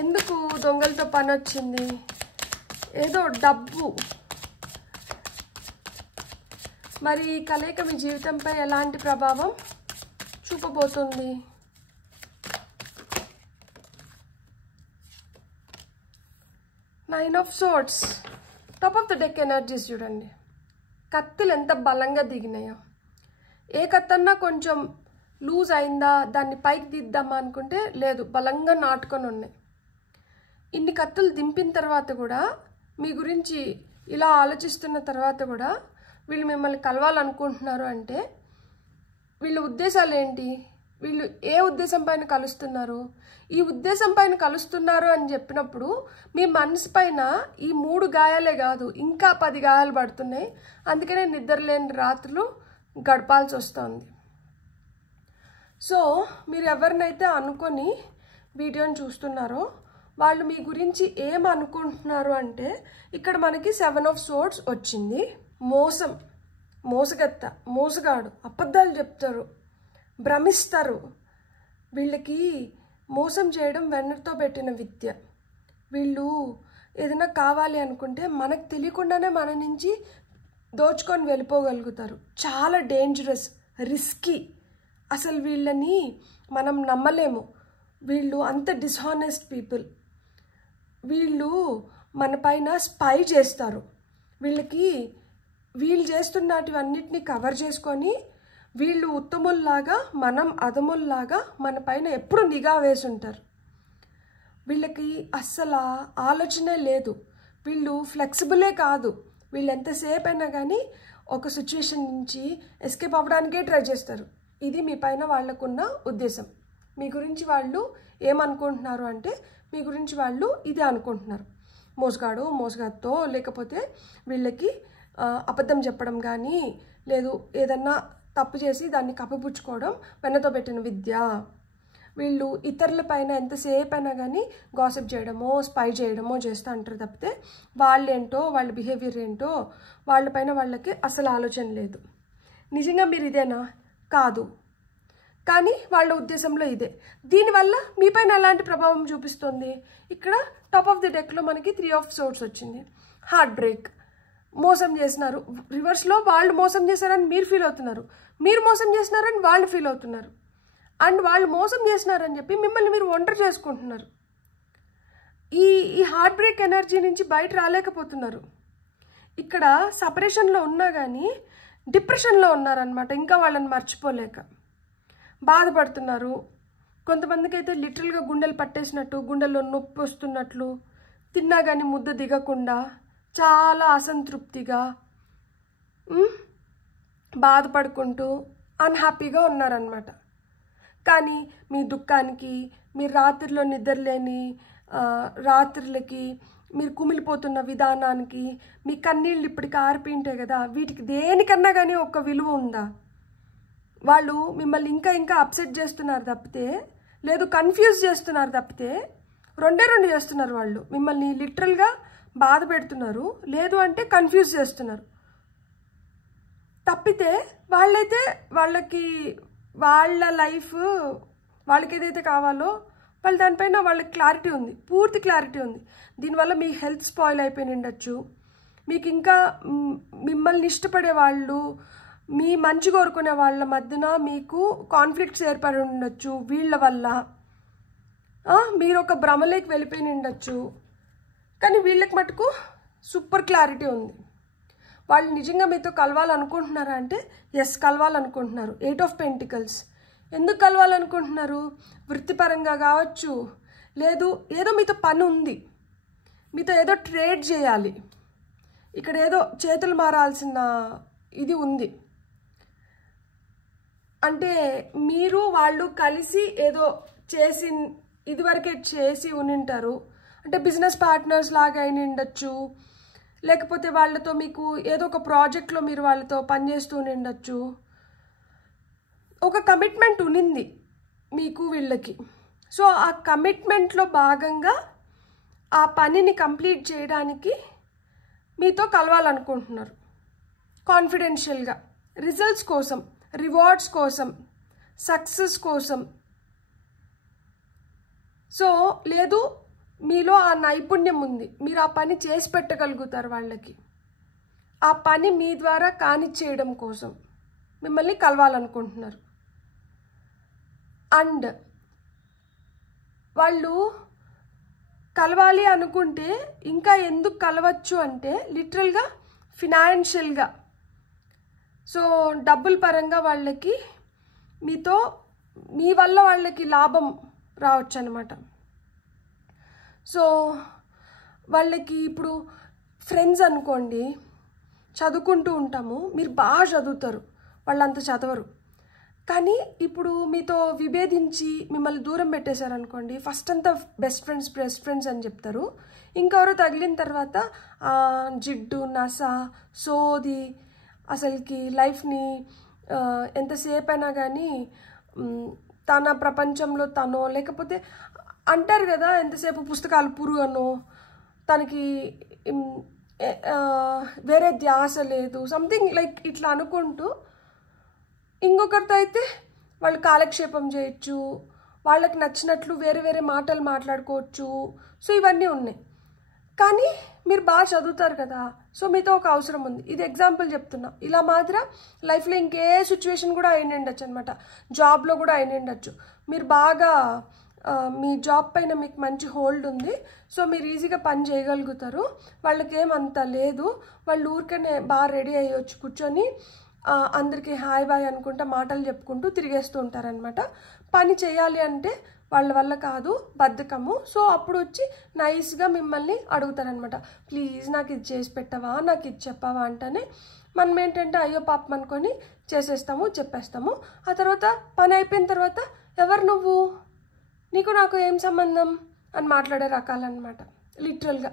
ఎందుకు దొంగలతో పని వచ్చింది, ఏదో డబ్బు. మరి ఈ కలయిక మీ జీవితంపై ఎలాంటి ప్రభావం చూపబోతుంది. Nine of swords. Top of the deck energies చూడండి. కత్తులు ఎంత బలంగా దిగినాయో. ఏ కత్తన్నా కొంచెం లూజ్ అయిందా, దాన్ని పైకి దిద్దామా అనుకుంటే లేదు, బలంగా నాటుకొని ఉన్నాయి. ఇన్ని కత్తులు దింపిన తర్వాత కూడా మీ గురించి ఇలా ఆలోచిస్తున్న తర్వాత కూడా వీళ్ళు మిమ్మల్ని కలవాలనుకుంటున్నారు అంటే వీళ్ళ ఉద్దేశాలు ఏంటి, వీళ్ళు ఏ ఉద్దేశం పైన కలుస్తున్నారు. ఈ ఉద్దేశం పైన కలుస్తున్నారు అని చెప్పినప్పుడు మీ మనసు పైన ఈ 3 గాయాలే కాదు, ఇంకా 10 గాయాలు పడుతున్నాయి. అందుకనే నిద్రలేని రాత్రులు గడపాల్సి వస్తుంది. సో మీరు ఎవరినైతే అనుకొని వీడియోని చూస్తున్నారో వాళ్ళు మీ గురించి ఏమనుకుంటున్నారు అంటే ఇక్కడ మనకి 7 ఆఫ్ సోర్డ్స్ వచ్చింది. మోసం, మోసగత్త, మోసగాడు, అబద్ధాలు చెప్తారు, భ్రమిస్తారు. వీళ్ళకి మోసం చేయడం వెన్నతో పెట్టిన విద్య. వీళ్ళు ఏదైనా కావాలి అనుకుంటే మనకు తెలియకుండానే మన నుంచి దోచుకొని వెళ్ళిపోగలుగుతారు. చాలా డేంజరస్, రిస్కీ. అసలు వీళ్ళని మనం నమ్మలేము. వీళ్ళు అంత డిస్హానెస్ట్ పీపుల్. వీళ్ళు మన పైన స్పై చేస్తారు. వీళ్ళు చేస్తున్నటివన్నిటిని కవర్ చేసుకొని వీళ్ళు ఉత్తముల్లాగా మనం అధముల్లాగా మన పైన ఎప్పుడు నిఘా వేసుంటారు. వీళ్ళకి అస్సలు ఆలోచనే లేదు. వీళ్ళు ఫ్లెక్సిబులే కాదు. వీళ్ళు ఎంతసేపు అయినా కానీ ఒక సిచ్యువేషన్ నుంచి ఎస్కేప్ అవ్వడానికే ట్రై చేస్తారు. ఇది మీ పైన వాళ్ళకున్న ఉద్దేశం. మీ గురించి వాళ్ళు ఏమనుకుంటున్నారు అంటే మీ గురించి వాళ్ళు ఇదే అనుకుంటున్నారు. మోసగాడు, మోసగాడితో, లేకపోతే వీళ్ళకి అబద్ధం చెప్పడం కానీ, లేదు ఏదన్నా తప్పు చేసి దాన్ని కప్పిపుచ్చుకోవడం వెన్నతో పెట్టిన విద్య. వీళ్ళు ఇతరుల పైన ఎంతసేపు అయినా కానీ గాసిప్ చేయడమో, స్పై చేయడమో చేస్తూ అంటారు తప్పితే వాళ్ళేంటో, వాళ్ళ బిహేవియర్ ఏంటో వాళ్ళపైన వాళ్ళకి అసలు ఆలోచన లేదు. నిజంగా మీరు ఇదేనా? కాదు. కానీ వాళ్ళ ఉద్దేశంలో ఇదే. దీనివల్ల మీపైన ఎలాంటి ప్రభావం చూపిస్తుంది. ఇక్కడ టాప్ ఆఫ్ ది డెక్లో మనకి 3 ఆఫ్ సోర్డ్స్ వచ్చింది. Heart break. మోసం చేసినారు. రివర్స్లో వాళ్ళు మోసం చేశారని మీరు ఫీల్ అవుతున్నారు, మీరు మోసం చేసినారని వాళ్ళు ఫీల్ అవుతున్నారు. అండ్ వాళ్ళు మోసం చేసినారని చెప్పి మిమ్మల్ని మీరు ఒంటరి చేసుకుంటున్నారు. ఈ హార్ట్ బ్రేక్ ఎనర్జీ నుంచి బయట రాలేకపోతున్నారు. ఇక్కడ సపరేషన్లో ఉన్నా కానీ డిప్రెషన్లో ఉన్నారనమాట. ఇంకా వాళ్ళని మర్చిపోలేక బాధపడుతున్నారు. కొంతమందికి అయితే లిటరల్గా గుండెలు పట్టేసినట్టు, గుండెల్లో నొప్పి వస్తున్నట్లు, తిన్నా కానీ ముద్ద దిగకుండా చాలా అసంతృప్తిగా బాధపడుకుంటూ అన్హ్యాపీగా ఉన్నారనమాట. కానీ మీ దుఃఖానికి, మీరు రాత్రిలో నిద్రలేని రాత్రులకి, మీరు కుమిలిపోతున్న విధానానికి, మీ కన్నీళ్ళు ఇప్పటికి ఆరిపోయింటాయి కదా, వీటికి దేనికన్నా కానీ ఒక విలువ ఉందా? వాళ్ళు మిమ్మల్ని ఇంకా ఇంకా అప్సెట్ చేస్తున్నారు తప్పితే, లేదు కన్ఫ్యూజ్ చేస్తున్నారు తప్పితే, రెండే చేస్తున్నారు. వాళ్ళు మిమ్మల్ని లిటరల్గా బాధ పెడుతున్నారు, లేదు అంటే కన్ఫ్యూజ్ చేస్తున్నారు తప్పితే, వాళ్ళైతే వాళ్ళకి వాళ్ళ లైఫ్ వాళ్ళకి ఏదైతే కావాలో వాళ్ళు దానిపైన వాళ్ళకి క్లారిటీ ఉంది, పూర్తి క్లారిటీ ఉంది. దీనివల్ల మీ హెల్త్ స్పాయిల్ అయిపోయి ఉండొచ్చు, మీకు ఇంకా మిమ్మల్ని ఇష్టపడే వాళ్ళు, మీ మంచి కోరుకునే వాళ్ళ మధ్యన మీకు కాన్ఫ్లిక్ట్స్ ఏర్పడి ఉండొచ్చు వీళ్ళ వల్ల. మీరు ఒక భ్రమలోకి వెళ్ళిపోయి ఉండొచ్చు. కానీ వీళ్ళకి మటుకు సూపర్ క్లారిటీ ఉంది. వాళ్ళు నిజంగా మీతో కలవాలనుకుంటున్నారా అంటే ఎస్, కలవాలనుకుంటున్నారు. 8 of pentacles. ఎందుకు కలవాలనుకుంటున్నారు? వృత్తిపరంగా కావచ్చు, లేదు ఏదో మీతో పని ఉంది, మీతో ఏదో ట్రేడ్ చేయాలి, ఇక్కడ ఏదో చేతులు మారాల్సిన ఇది ఉంది. అంటే మీరు వాళ్ళు కలిసి ఏదో చేసి ఇదివరకే చేసి ఉనింటారు. అంటే బిజినెస్ పార్ట్నర్స్ లాగా అయిన ఉండొచ్చు, లేకపోతే వాళ్ళతో మీకు ఏదో ఒక ప్రాజెక్ట్లో మీరు వాళ్ళతో పనిచేస్తూ ఉండొచ్చు. ఒక కమిట్మెంట్ ఉనింది మీకు వీళ్ళకి. సో ఆ కమిట్మెంట్లో భాగంగా ఆ పనిని కంప్లీట్ చేయడానికి మీతో కలవాలనుకుంటున్నారు కాన్ఫిడెన్షియల్గా, రిజల్ట్స్ కోసం, రివార్డ్స్ కోసం, సక్సెస్ కోసం. సో లేదు మీలో ఆ నైపుణ్యం ఉంది, మీరు ఆ పని చేసి పెట్టగలుగుతారు వాళ్ళకి. ఆ పని మీ ద్వారా కానిచ్చేయడం కోసం మిమ్మల్ని కలవాలనుకుంటున్నారు. అండ్ వాళ్ళు కలవాలి అనుకుంటే ఇంకా ఎందుకు కలవచ్చు అంటే లిటరల్గా ఫినాన్షియల్గా, సో డబ్బుల పరంగా వాళ్ళకి మీతో మీ వల్ల వాళ్ళకి లాభం రావచ్చు అన్నమాట. సో వాళ్ళకి ఇప్పుడు ఫ్రెండ్స్ అనుకోండి, చదువుకుంటూ ఉంటాము, మీరు బాగా చదువుతారు, వాళ్ళంత చదవరు. కానీ ఇప్పుడు మీతో విభేదించి మిమ్మల్ని దూరం పెట్టేశారనుకోండి, ఫస్ట్ అంతా బెస్ట్ ఫ్రెండ్స్ అని చెప్తారు. ఇంకెవరో తగిలిన తర్వాత జిడ్డు, నస, సోది, అసలుకి లైఫ్ని ఎంతసేపు అయినా కానీ తన ప్రపంచంలో తనో, లేకపోతే అంటారు కదా ఎంతసేపు పుస్తకాలు పురుగనో, తనకి వేరే ధ్యాస లేదు, సంథింగ్ లైక్ ఇట్లా అనుకుంటూ. ఇంకొకరితో అయితే వాళ్ళు కాలక్షేపం చేయొచ్చు, వాళ్ళకి నచ్చినట్లు వేరే వేరే మాటలు మాట్లాడుకోవచ్చు. సో ఇవన్నీ ఉన్నాయి. కానీ మీరు బాగా చదువుతారు కదా, సో మీతో ఒక అవసరం ఉంది. ఇది ఎగ్జాంపుల్ చెప్తున్నా. ఇలా మాత్రం లైఫ్లో ఇంకే సిచ్యువేషన్ కూడా అయిన ఉండొచ్చు అనమాట. జాబ్లో కూడా అయిన ఉండొచ్చు. మీరు బాగా మీ జాబ్ పైన మీకు మంచి హోల్డ్ ఉంది, సో మీరు ఈజీగా పని చేయగలుగుతారు. వాళ్ళకి ఏమంత లేదు, వాళ్ళు ఊరికనే బాగా రెడీ అయ్యొచ్చు, కూర్చొని అందరికీ హాయ్ బాయ్ అనుకుంటా మాటలు చెప్పుకుంటూ తిరిగేస్తూ ఉంటారనమాట. పని చేయాలి అంటే వాళ్ళ వల్ల కాదు, బద్ధకము. సో అప్పుడు వచ్చి నైస్గా మిమ్మల్ని అడుగుతారనమాట, ప్లీజ్ నాకు ఇది చేసి పెట్టవా, నాకు ఇది చెప్పావా అంటేనే మనం ఏంటంటే అయ్యో పాపం అనుకొని చేసేస్తాము, చెప్పేస్తాము. ఆ తర్వాత పని అయిపోయిన తర్వాత ఎవరు నువ్వు, నీకు నాకు ఏం సంబంధం అని మాట్లాడే రకాలన్నమాట. లిటరల్గా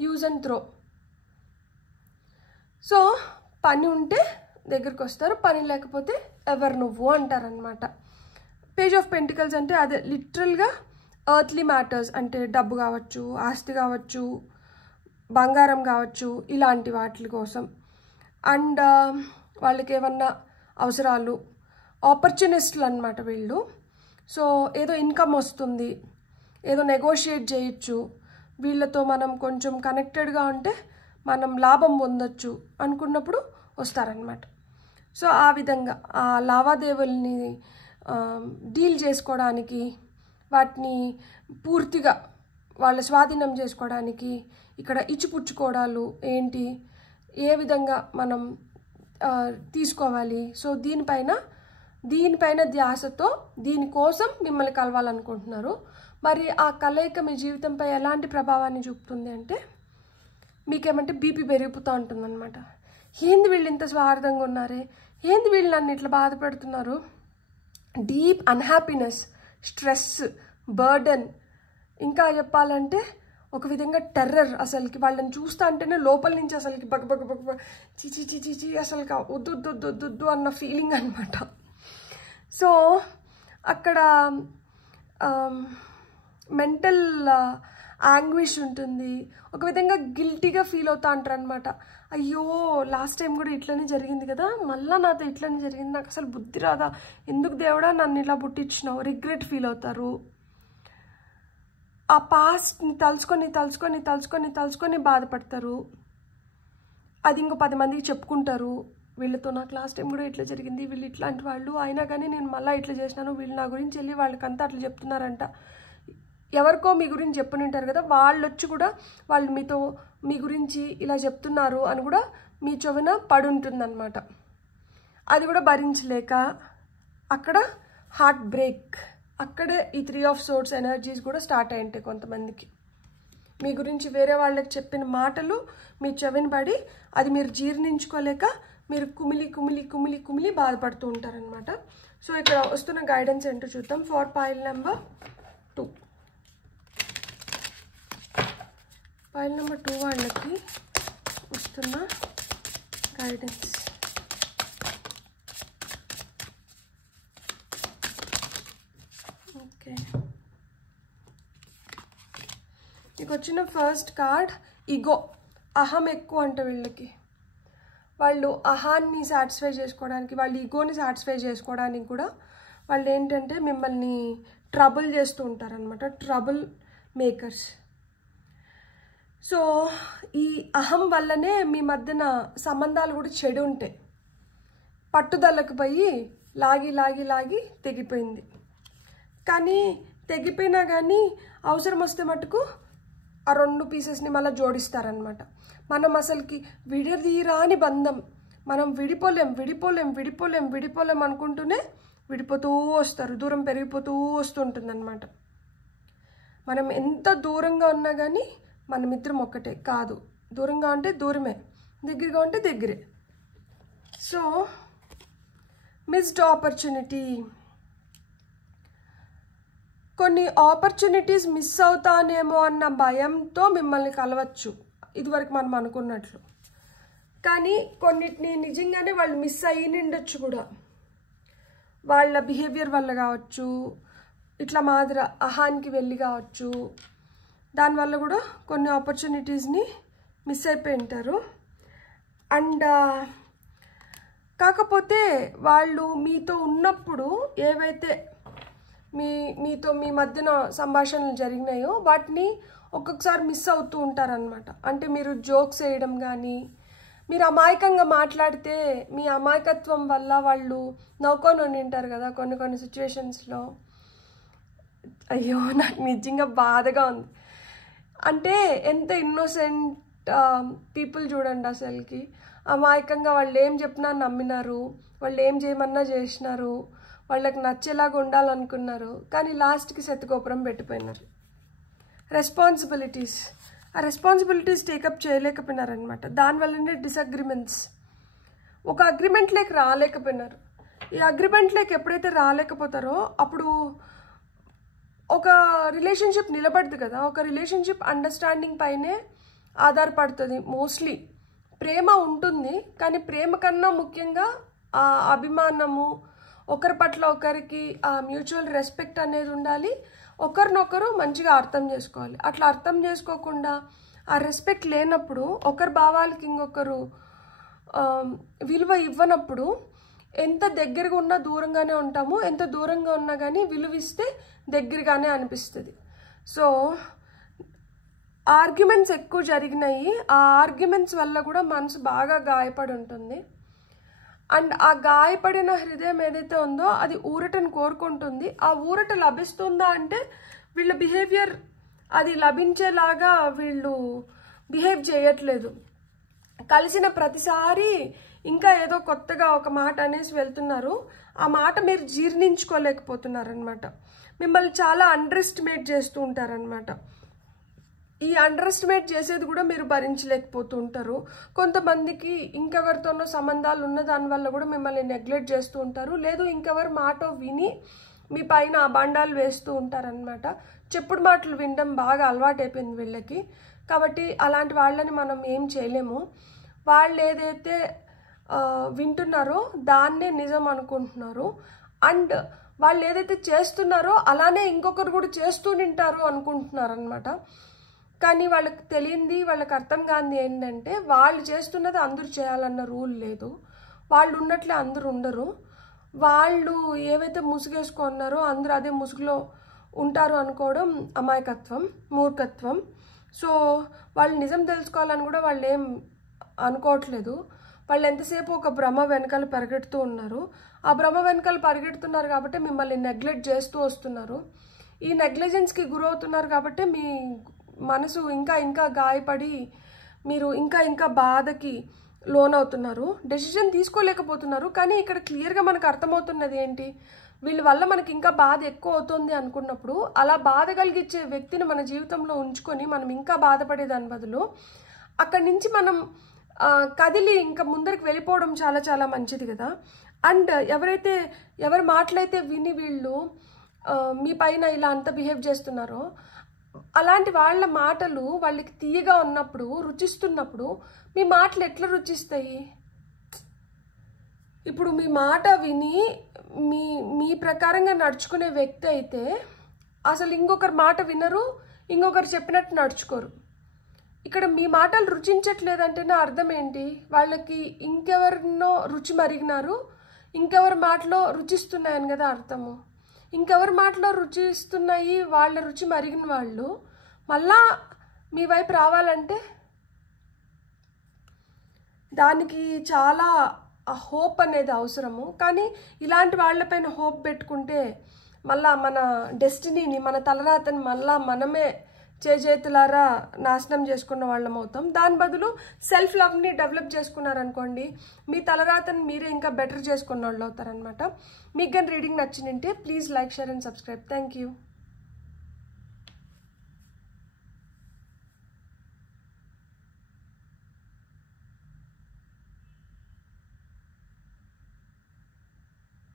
యూజ్ అండ్ త్రో. సో పని ఉంటే దగ్గరికి వస్తారు, పని లేకపోతే ఎవరు నువ్వు అంటారనమాట. పేజ్ ఆఫ్ పెంటికల్స్ అంటే అదే లిటరల్గా ఎర్త్లీ మ్యాటర్స్, అంటే డబ్బు కావచ్చు, ఆస్తి కావచ్చు, బంగారం కావచ్చు, ఇలాంటి వాటి కోసం. అండ్ వాళ్ళకి ఏమన్నా అవసరాలు, ఆపర్చునిస్టులు అనమాట వీళ్ళు. సో ఏదో ఇన్కమ్ వస్తుంది, ఏదో నెగోషియేట్ చేయొచ్చు, వీళ్ళతో మనం కొంచెం కనెక్టెడ్గా ఉంటే మనం లాభం పొందొచ్చు అనుకున్నప్పుడు వస్తారనమాట. సో ఆ విధంగా ఆ లావాదేవీల్ని డీల్ చేసుకోవడానికి, వాటిని పూర్తిగా వాళ్ళ స్వాధీనం చేసుకోవడానికి ఇక్కడ ఇచ్చిపుచ్చుకోవడాలు ఏంటి, ఏ విధంగా మనం తీసుకోవాలి, సో దీనిపైన ధ్యాసతో దీనికోసం మిమ్మల్ని కలవాలనుకుంటున్నారు. మరి ఆ కలయిక మీ జీవితంపై ఎలాంటి ప్రభావాన్ని చూపుతుంది అంటే, మీకేమంటే బీపీ పెరిగిపోతూ ఉంటుందన్నమాట. ఏంది వీళ్ళు ఇంత స్వార్థంగా ఉన్నారే, ఏంది వీళ్ళు నన్ను ఇట్లా బాధపెడుతున్నారు, డీప్ అన్హ్యాపీనెస్, స్ట్రెస్, బర్డెన్, ఇంకా చెప్పాలంటే ఒక విధంగా టెర్రర్. అసలుకి వాళ్ళని చూస్తా అంటేనే లోపల నుంచి అసలుకి బగ చిచి అసలుకి వద్దు అన్న ఫీలింగ్ అనమాట. సో అక్కడ మెంటల్ యాంగ్విష్ ఉంటుంది, ఒక విధంగా గిల్టీగా ఫీల్ అవుతా అంటారు అనమాట. అయ్యో లాస్ట్ టైం కూడా ఇట్లనే జరిగింది కదా, మళ్ళీ నాతో ఇట్లనే జరిగింది, నాకు అసలు బుద్ధి రాదా, ఎందుకు దేవుడా నన్ను ఇలా పుట్టించినావు, రిగ్రెట్ ఫీల్ అవుతారు. ఆ పాస్ట్ని తలుచుకొని తలుచుకొని తలుచుకొని తలుచుకొని బాధపడతారు. అది ఇంకో 10 మందికి చెప్పుకుంటారు, వీళ్ళతో నాకు లాస్ట్ టైం కూడా ఇట్లా జరిగింది, వీళ్ళు ఇట్లాంటి వాళ్ళు, అయినా కానీ నేను మళ్ళీ ఇట్లా చేసినాను, వీళ్ళు నా గురించి వెళ్ళి వాళ్ళకంతా అట్లా చెప్తున్నారంట. ఎవరికో మీ గురించి చెప్పని ఉంటారు కదా, వాళ్ళు వచ్చి కూడా వాళ్ళు మీతో మీ గురించి ఇలా చెప్తున్నారు అని కూడా మీ చెవిన పడి ఉంటుందన్నమాట. అది కూడా భరించలేక అక్కడ హార్ట్ బ్రేక్, అక్కడే ఈ 3 of Swords ఎనర్జీస్ కూడా స్టార్ట్ అయ్యింటాయి కొంతమందికి. మీ గురించి వేరే వాళ్ళకి చెప్పిన మాటలు మీ చెవిన పడి అది మీరు జీర్ణించుకోలేక మీరు కుమిలి కుమిలి కుమిలి కుమిలి బాధపడుతూ ఉంటారనమాట. సో ఇక్కడ వస్తున్న గైడెన్స్ ఏంటో చూద్దాం. For pile number 2, pile number 2 వాళ్ళకి వస్తున్న గైడెన్స్. ఓకే, మీకు వచ్చిన ఫస్ట్ కార్డ్ ఈగో, అహం ఎక్కువ అంట వీళ్ళకి. వాళ్ళు అహాన్ని సాటిస్ఫై చేసుకోవడానికి, వాళ్ళ ఈగోని సాటిస్ఫై చేసుకోవడానికి కూడా వాళ్ళు ఏంటంటే మిమ్మల్ని ట్రబుల్ చేస్తూ ఉంటారనమాట, ట్రబుల్ మేకర్స్. సో ఈ అహం వల్లనే మీ మధ్యన సంబంధాలు కూడా చెడు ఉంటాయి. పట్టుదలకు పోయి లాగి లాగి లాగి తెగిపోయింది. కానీ తెగిపోయినా కానీ అవసరం వస్తే మటుకు ఆ 2 పీసెస్ని మళ్ళీ జోడిస్తారనమాట. మనం అసలుకి విడదీరాని బంధం, మనం విడిపోలేం విడిపోలేం విడిపోలేం విడిపోలేం అనుకుంటూనే విడిపోతూ వస్తారు, దూరం పెరిగిపోతూ వస్తుంటుందన్నమాట. మనం ఎంత దూరంగా ఉన్నా కానీ మనమిద్దరం ఒక్కటే కాదు, దూరంగా ఉంటే దూరమే, దగ్గరగా ఉంటే దగ్గరే. సో మిస్డ్ ఆపర్చునిటీ, కొన్ని ఆపర్చునిటీస్ మిస్ అవుతానేమో అన్న భయంతో మిమ్మల్ని కలవచ్చు ఇదివరకు మనం అనుకున్నట్లు. కానీ కొన్నిటిని నిజంగానే వాళ్ళు మిస్ అయ్యిండొచ్చు కూడా, వాళ్ళ బిహేవియర్ వల్ల కావచ్చు, ఇట్లా మాదిర అహానికి వెళ్ళి కావచ్చు, దానివల్ల కూడా కొన్ని ఆపర్చునిటీస్ని మిస్ అయిపోయి ఉంటారు. అండ్ కాకపోతే వాళ్ళు మీతో ఉన్నప్పుడు ఏవైతే మీతో మీ మధ్యన సంభాషణలు జరిగినాయో వాటిని ఒక్కొక్కసారి మిస్ అవుతూ ఉంటారనమాట. అంటే మీరు జోక్స్ వేయడం కానీ, మీరు అమాయకంగా మాట్లాడితే మీ అమాయకత్వం వల్ల వాళ్ళు నవ్వుకొని ఉండింటారు కదా కొన్ని కొన్ని సిచ్యువేషన్స్లో. అయ్యో నాకు నిజంగా బాధగా ఉంది. అంటే ఎంత ఇన్నోసెంట్ పీపుల్ చూడండి, అసలుకి అమాయకంగా వాళ్ళు ఏం చెప్పినా నమ్మినారు, వాళ్ళు ఏం చేయమన్నా చేసినారు, వాళ్ళకి నచ్చేలాగా ఉండాలనుకున్నారు, కానీ లాస్ట్కి శతగోపురం పెట్టిపోయినారు. రెస్పాన్సిబిలిటీస్, ఆ రెస్పాన్సిబిలిటీస్ టేకప్ చేయలేకపోయినారనమాట. దానివల్లనే డిసగ్రిమెంట్స్, ఒక అగ్రిమెంట్లోకి రాలేకపోయినారు. ఈ అగ్రిమెంట్లోకి ఎప్పుడైతే రాలేకపోతారో అప్పుడు ఒక రిలేషన్షిప్ నిలబడదు కదా. ఒక రిలేషన్షిప్ అండర్స్టాండింగ్ పైనే ఆధారపడుతుంది మోస్ట్లీ. ప్రేమ ఉంటుంది, కానీ ప్రేమ కన్నా ముఖ్యంగా ఆ అభిమానము, ఒకరి పట్ల ఒకరికి ఆ మ్యూచువల్ రెస్పెక్ట్ అనేది ఉండాలి, ఒకరినొకరు మంచిగా అర్థం చేసుకోవాలి. అట్లా అర్థం చేసుకోకుండా ఆ రెస్పెక్ట్ లేనప్పుడు, ఒకరి భావాలకి ఇంకొకరు విలువ ఇవ్వనప్పుడు ఎంత దగ్గరగా ఉన్నా దూరంగానే ఉంటాము, ఎంత దూరంగా ఉన్నా కానీ విలువిస్తే దగ్గరగానే అనిపిస్తుంది. సో ఆర్గ్యుమెంట్స్ ఎక్కువ జరిగినాయి, ఆ ఆర్గ్యుమెంట్స్ వల్ల కూడా మనసు బాగా గాయపడి ఉంటుంది. అండ్ ఆ గాయపడిన హృదయం ఏదైతే ఉందో అది ఊరటను కోరుకుంటుంది. ఆ ఊరట లభిస్తుందా అంటే వీళ్ళ బిహేవియర్ అది లభించేలాగా వీళ్ళు బిహేవ్ చేయట్లేదు. కలిసిన ప్రతిసారి ఇంకా ఏదో కొత్తగా ఒక మాట అనేసి వెళ్తున్నారు, ఆ మాట మీరు జీర్ణించుకోలేకపోతున్నారనమాట. మిమ్మల్ని చాలా అండర్ ఎస్టిమేట్ చేస్తూ ఉంటారనమాట. ఈ అండర్ ఎస్టిమేట్ చేసేది కూడా మీరు భరించలేకపోతూ ఉంటారు. కొంతమందికి ఇంకెవరితోనో సంబంధాలు ఉన్న దానివల్ల కూడా మిమ్మల్ని నెగ్లెక్ట్ చేస్తూ ఉంటారు, లేదు ఇంకెవరి మాట విని మీ పైన అబాండాలు వేస్తూ ఉంటారనమాట. చెప్పుడు మాటలు వినడం బాగా అలవాటైపోయింది వీళ్ళకి. కాబట్టి అలాంటి వాళ్ళని మనం ఏం చేయలేము. వాళ్ళు ఏదైతే వింటున్నారో దాన్నే నిజం అనుకుంటున్నారు. అండ్ వాళ్ళు ఏదైతే చేస్తున్నారో అలానే ఇంకొకరు కూడా చేస్తూ నింటారు అనుకుంటున్నారనమాట. కానీ వాళ్ళకి తెలియంది, వాళ్ళకి అర్థం కానిది ఏంటంటే వాళ్ళు చేస్తున్నది అందరూ చేయాలన్న రూల్ లేదు. వాళ్ళు ఉన్నట్లే అందరూ ఉండరు. వాళ్ళు ఏవైతే ముసుగేసుకున్నారో అందరూ అదే ముసుగులో ఉంటారు అనుకోవడం అమాయకత్వం, మూర్ఖత్వం. సో వాళ్ళు నిజం తెలుసుకోవాలని కూడా వాళ్ళు ఏం అనుకోవట్లేదు. వాళ్ళు ఎంతసేపు ఒక భ్రమ వెనకాల పరిగెడుతూ ఉన్నారు. ఆ భ్రమ వెనకాల పరిగెడుతున్నారు కాబట్టి మిమ్మల్ని నెగ్లెక్ట్ చేస్తూ వస్తున్నారు. ఈ నెగ్లిజెన్స్కి గురవుతున్నారు కాబట్టి మీ మనసు ఇంకా ఇంకా గాయపడి మీరు ఇంకా ఇంకా బాధకి లోనవుతున్నారు. డెసిషన్ తీసుకోలేకపోతున్నారు. కానీ ఇక్కడ క్లియర్గా మనకు అర్థమవుతున్నది ఏంటి, వీళ్ళ వల్ల మనకి ఇంకా బాధ ఎక్కువ అవుతుంది అనుకున్నప్పుడు అలా బాధ కలిగించే వ్యక్తిని మన జీవితంలో ఉంచుకొని మనం ఇంకా బాధపడేదాని బదులు అక్కడి నుంచి మనం కదిలి ఇంకా ముందరికి వెళ్ళిపోవడం చాలా చాలా మంచిది కదా. అండ్ ఎవరి మాటలైతే విని వీళ్ళు మీ పైన ఇలా అంతా బిహేవ్ చేస్తున్నారో అలాంటి వాళ్ళ మాటలు వాళ్ళకి తీయగా ఉన్నప్పుడు, రుచిస్తున్నప్పుడు మీ మాటలు ఎట్లా రుచిస్తాయి? ఇప్పుడు మీ మాట విని మీ ప్రకారంగా నడుచుకునే వ్యక్తి అయితే అసలు ఇంకొకరి మాట వినరు, ఇంకొకరు చెప్పినట్టు నడుచుకోరు. ఇక్కడ మీ మాటలు రుచించట్లేదంటేనే అర్థం ఏంటి? వాళ్ళకి ఇంకెవరినో రుచి మరిగినారు, ఇంకెవరి మాటలో రుచిస్తున్నాయని కదా అర్థము. ఇంకెవరి మాటలో రుచిస్తున్నాయి, వాళ్ళ రుచి మరిగిన వాళ్ళు మళ్ళా మీ వైపు రావాలంటే దానికి చాలా హోప్ అనేది అవసరము. కానీ ఇలాంటి వాళ్ళపైన హోప్ పెట్టుకుంటే మళ్ళా మన డెస్టినీని, మన తలరాతని మళ్ళా మనమే చేతులారా నాశనం చేసుకున్న వాళ్ళం అవుతాం. దాని బదులు సెల్ఫ్ లవ్ని డెవలప్ చేసుకున్నారనుకోండి, మీ తలరాతని మీరే ఇంకా బెటర్ చేసుకున్న వాళ్ళు అవుతారనమాట. మీకు కానీ రీడింగ్ నచ్చినంటే please like, share and subscribe. Thank you.